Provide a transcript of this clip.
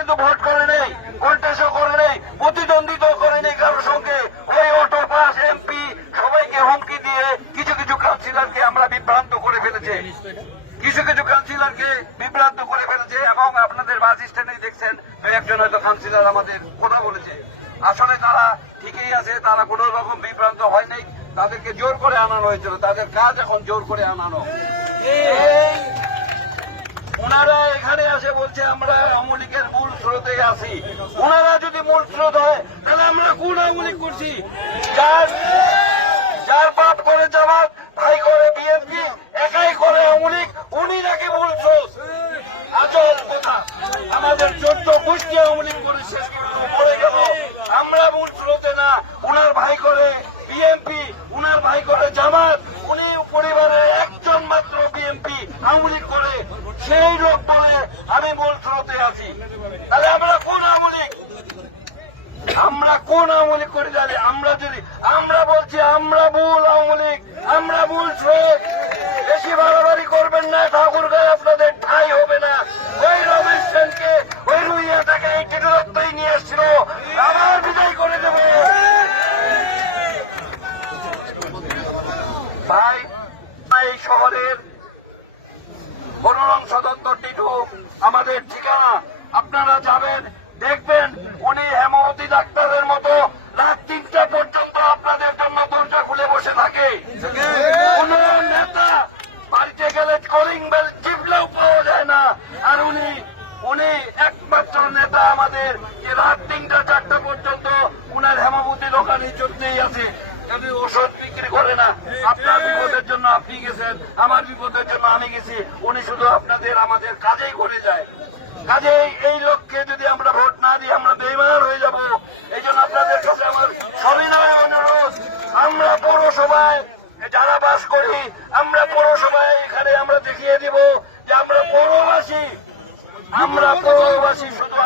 কিন্তু ভোট করে নেই কন্টেস্টও করে নেই প্রতিদ্বন্দ্বিতা করে নেই কারোর সঙ্গে। ওই অটো পাস এমপি, সবাইকে হুমকি দিয়ে কিছু কিছু কাউন্সিলরকে আমরা বিভ্রান্ত করে ফেলেছে। কিছু কিছু কাউন্সিলরকে বিভ্রান্ত করে ফেলেছে এবং আপনাদের বাস স্ট্যান্ডে দেখছেন একজন হয়তো কাউন্সিলর আমাদের কথা বলেছে। আসলে তারা ঠিকই আছে, তারা কোনো রকম বিভ্রান্ত হয় নাই। তাদেরকে জোর করে আনানো হয়েছিল, তাদের কাজ এখন জোর করে আনানো। এই বলছে, আমরা আওয়ামী লীগের মূল স্রোতে আছি। ওনারা যদি মূল স্রোত হয়, তাহলে আমরা কোন আওয়ামী করছি? যার যার বাপ করে জামাত, ভাই করে বিএনপি, একাই করে আওয়ামী লীগ উনি নাকি মূল স্রোত। আচল কথা। আমাদের চোদ্দ গোষ্ঠী আওয়ামী লীগ করে শেষ পড়ে গেল। আমরা মূল স্রোতে না। উনার ভাই করে বিএনপি, উনার ভাই করে জামাত, উনি পরিবারের একজন মাত্র বিএনপি আওয়ামী লীগ করে সেই লোক বলে আমি মূল স্রোতে আছি। তাহলে আমরা কোন আওয়ামী লীগ আমরা কোন আওয়ামী করে জানি আমরা যদি, আমরা বলছি আমরা মূল আওয়ামী লীগ আমরা মূল স্রোত। বেশি বাড়াবাড়ি করবেন না, ঠাকুর গায়ে আপনাদের ঠাই হবে না। ওই রমেশ সেনকে, ওই রুইয়াটাকে এই টিটরত্বই নিয়ে এসেছিল। আবার বিদায় করে দেব। ভাই, এই শহরের মনোরম সদন্তর টিটু আমাদের ঠিকানা। আপনারা যাবেন, দেখবেন উনি হেমবতী ডাক্তারের মতো রাত তিনটা পর্যন্ত আপনাদের জন্য দরজা খুলে বসে থাকে। কোন নেতা বাড়িতে গেলে কলিং বেল চিপলেও পাওয়া যায় না। আর উনি উনি একমাত্র নেতা আমাদের রাত তিনটা, চারটা পর্যন্ত উনার হেমাবতী দোকানে চলতেই আছে। যদি ওষুধ বিক্রি করে না, আপনার জন্য আপনি গেছেন, আমার বিপদের জন্য আমি গেছি। উনি শুধু আপনাদের, আমাদের কাজেই করে যায়। কাজেই এই লক্ষ্যে যদি আমরা ভোট না দিই, আমরা বেইমান হয়ে যাব। এই জন্য আপনাদের কাছে আমার সবিনয় অনুরোধ। আমরা পৌরসভায় যারা বাস করি, আমরা পৌরসভায় এখানে আমরা দেখিয়ে দিব যে আমরা পৌরবাসী। আমরা পৌরবাসী শুধু